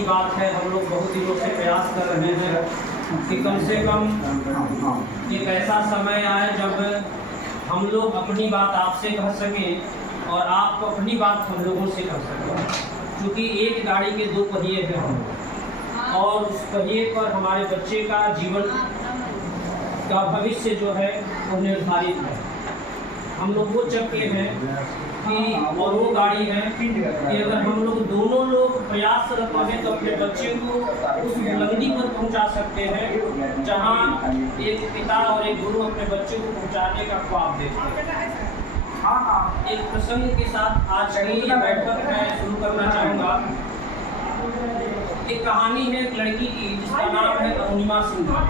अच्छी बात है। हम लोग बहुत दिनों से प्रयास कर रहे हैं कि कम से कम एक ऐसा समय आए जब हम लोग अपनी बात आपसे कह सकें और आप अपनी बात हम लोगों से कह सकें, क्योंकि एक गाड़ी के दो पहिए हैं हम लोग, और उस पहिए पर हमारे बच्चे का जीवन का भविष्य जो है वो निर्धारित है। हम लोग वो चक्के हैं कि और वो गाड़ी है कि अगर हम लोग दोनों लोग प्रयासरत हैं तो अपने बच्चे को उस बुलंदी पर पहुंचा सकते हैं जहां एक पिता और एक गुरु अपने बच्चे को पहुंचाने का ख्वाब देखते हैं। एक प्रसंग के साथ आज की बैठक मैं शुरू करना चाहूँगा। एक कहानी है एक लड़की की जिसका नाम है अरुणिमा सिन्हा।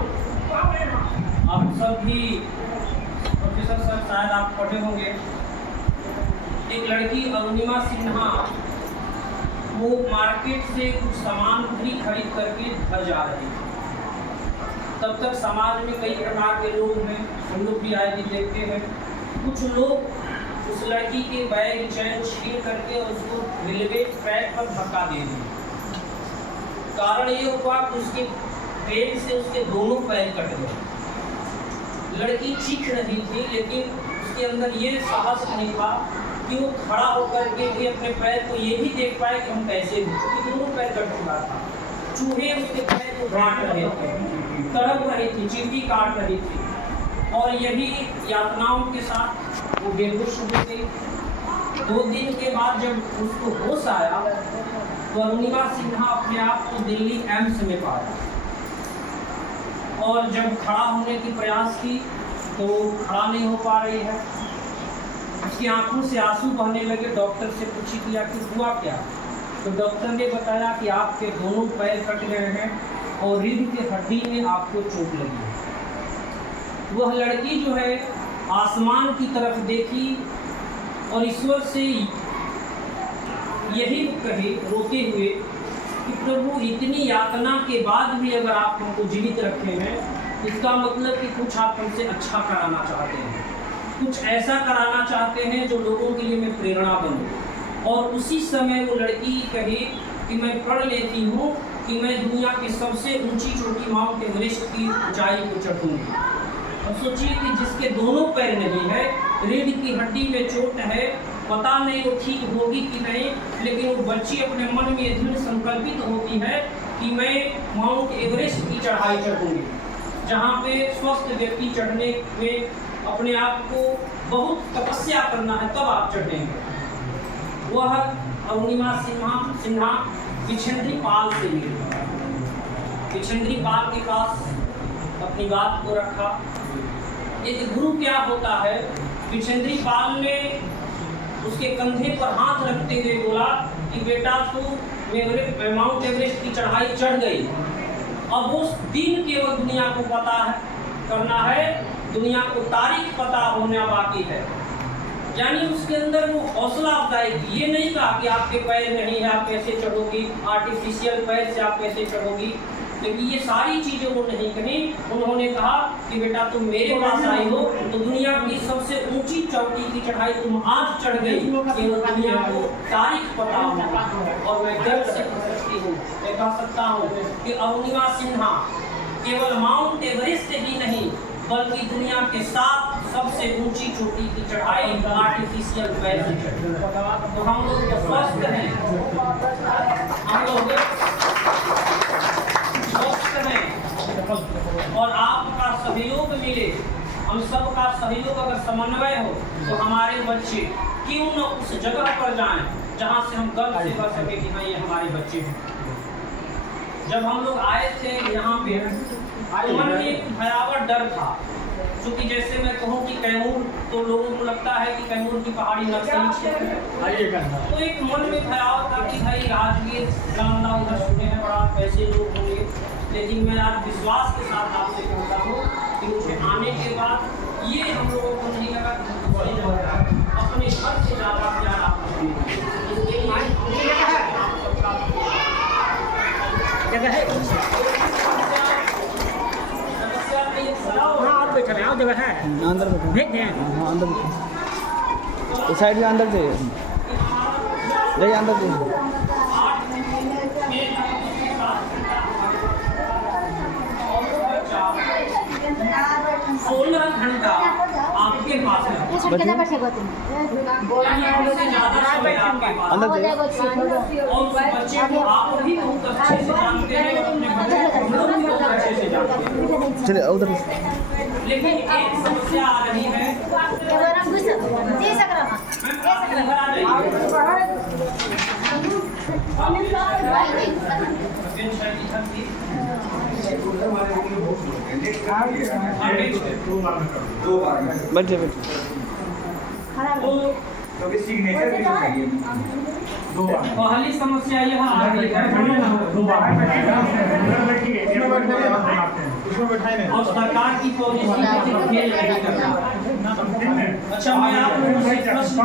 आप सब भी प्रोफेसर सर शायद आप पढ़े होंगे। एक लड़की अरुणिमा सिन्हा वो मार्केट से कुछ सामान खरीद करके घर जा रही थी। तब तक समाज में कई प्रकार के लोग हैं, हम लोग भी आए दिन देखते हैं। कुछ लोग उस लड़की के बैग चैन छीन करके और उसको रेलवे ट्रैक पर धक्का दे दिए। कारण ये हुआ कि उसके ट्रेन से उसके दोनों पैर कट गए। लड़की चीख रही थी लेकिन उसके अंदर ये साहस नहीं था कि वो खड़ा होकर के भी अपने पैर को ये भी देख पाए कि हम कैसे हैं, क्योंकि दोनों पैर कट चुका था। चूहे उसके पैर को काट रहे थे, तड़प रही थी, चींटी काट रही थी, और यही यातनाओं के साथ वो बेहोश हो गई। 2 दिन के बाद जब उसको होश आया तो अरुणिमा सिन्हा अपने आप को दिल्ली एम्स में पाया, और जब खड़ा होने की प्रयास की तो खड़ा नहीं हो पा रही है। उसकी आंखों से आंसू बहने लगे। डॉक्टर से पूछी कि आखिर हुआ क्या, तो डॉक्टर ने बताया कि आपके दोनों पैर कट गए हैं और रीढ़ की हड्डी में आपको चोट लगी है। वह लड़की जो है आसमान की तरफ देखी और ईश्वर से यही कही रोते हुए कि प्रभु इतनी यातना के बाद भी अगर आप हमको जीवित रखे हैं, इसका मतलब कि कुछ आप हमसे अच्छा कराना चाहते हैं, कुछ ऐसा कराना चाहते हैं जो लोगों के लिए मैं प्रेरणा बनूं। और उसी समय वो लड़की कही कि मैं पढ़ लेती हूँ कि मैं दुनिया की सबसे ऊंची चोटी माउंट एवरेस्ट की ऊंचाई को चढ़ूंगी। और सोचिए कि जिसके दोनों पैर नहीं है, रीढ़ की हड्डी में चोट है, पता नहीं वो ठीक होगी कि नहीं, लेकिन वो बच्ची अपने मन में दृढ़ संकल्पित होती है कि मैं माउंट एवरेस्ट की चढ़ाई चढ़ूंगी, जहाँ पे स्वस्थ व्यक्ति चढ़ने में अपने आप को बहुत तपस्या करना है, तब आप चढ़ेंगे। वह अरुणिमा सिन्हा बिछेंद्री पाल से मिली। बिछेंद्री पाल के पास अपनी बात को रखा। एक गुरु क्या होता है, बिछेंद्री पाल ने उसके कंधे पर हाथ रखते हुए बोला कि बेटा तू माउंट एवरेस्ट की चढ़ाई चढ़ गई, अब उस दिन केवल दुनिया को पता है करना है, दुनिया को तारीख पता होना बाकी है। यानी उसके अंदर वो हौसला अफजाई की। ये नहीं कहा कि आपके पैर नहीं है आप कैसे चढ़ोगी, आर्टिफिशियल पैर से आप कैसे चढ़ोगी, लेकिन ये सारी चीज़ें वो नहीं कही। उन्होंने कहा कि बेटा तुम मेरे पास आई हो तो दुनिया की सबसे ऊंची चोटी की चढ़ाई तुम आज चढ़ गई, केवल दुनिया को तारीख पता हो। और मैं गर्व से कह सकती हूँ, मैं कह सकता हूँ कि अरुणिमा सिन्हा केवल माउंट एवरेस्ट ही नहीं बल्कि दुनिया के 7 सबसे ऊंची चोटी की चढ़ाई आर्टिफिशियल पैर से चढ़ी। तो हम लोग स्वस्थ हैं, हम लोग स्वस्थ हैं, और आपका सहयोग मिले, हम सबका सहयोग अगर समन्वय हो तो हमारे बच्चे क्यों न उस जगह पर जाएं जहां से हम गर्व से कह सके कि हाँ ये हमारे बच्चे हैं। जब हम लोग आए थे यहाँ पे तो मन में एक भयावह डर था, क्योंकि जैसे मैं कहूँ कि कैमूर तो लोगों को लगता है कि कैमूर की पहाड़ी नक्सली क्षेत्र है, तो एक मन में भयावह था कि भाई राजगीर नालंदा उधर सुने हैं बड़ा कैसे लोग होंगे। लेकिन मैं आज विश्वास के साथ आपसे कहता हूँ कि मुझे आने के बाद ये हम लोगों को नहीं लगा कि अपने घर से ज़्यादा प्यार आपको इसके लिए जगह है। जगह है अंदर बैठे, हाँ अंदर बैठे, इस साइड में अंदर से जाइए, अंदर से कितना बैठेगा तुम? इससे ज़्यादा समय आपके पास हो जाएगा और उस बच्चे को आप भी बहुत अच्छे से जानते हैं और अपने बच्चे को हम लोग भी बहुत अच्छे से जानते हैं। चलिए उधर लेकिन एक समस्या आ रही है इधर आ जाइए। बैठे बैठे क्योंकि सिग्नेचर भी चाहिए पहली समस्या यह आ रही है और सरकार की पॉलिसी में खेल नहीं कर रहा है। अच्छा मैं आप लोगों से प्रश्न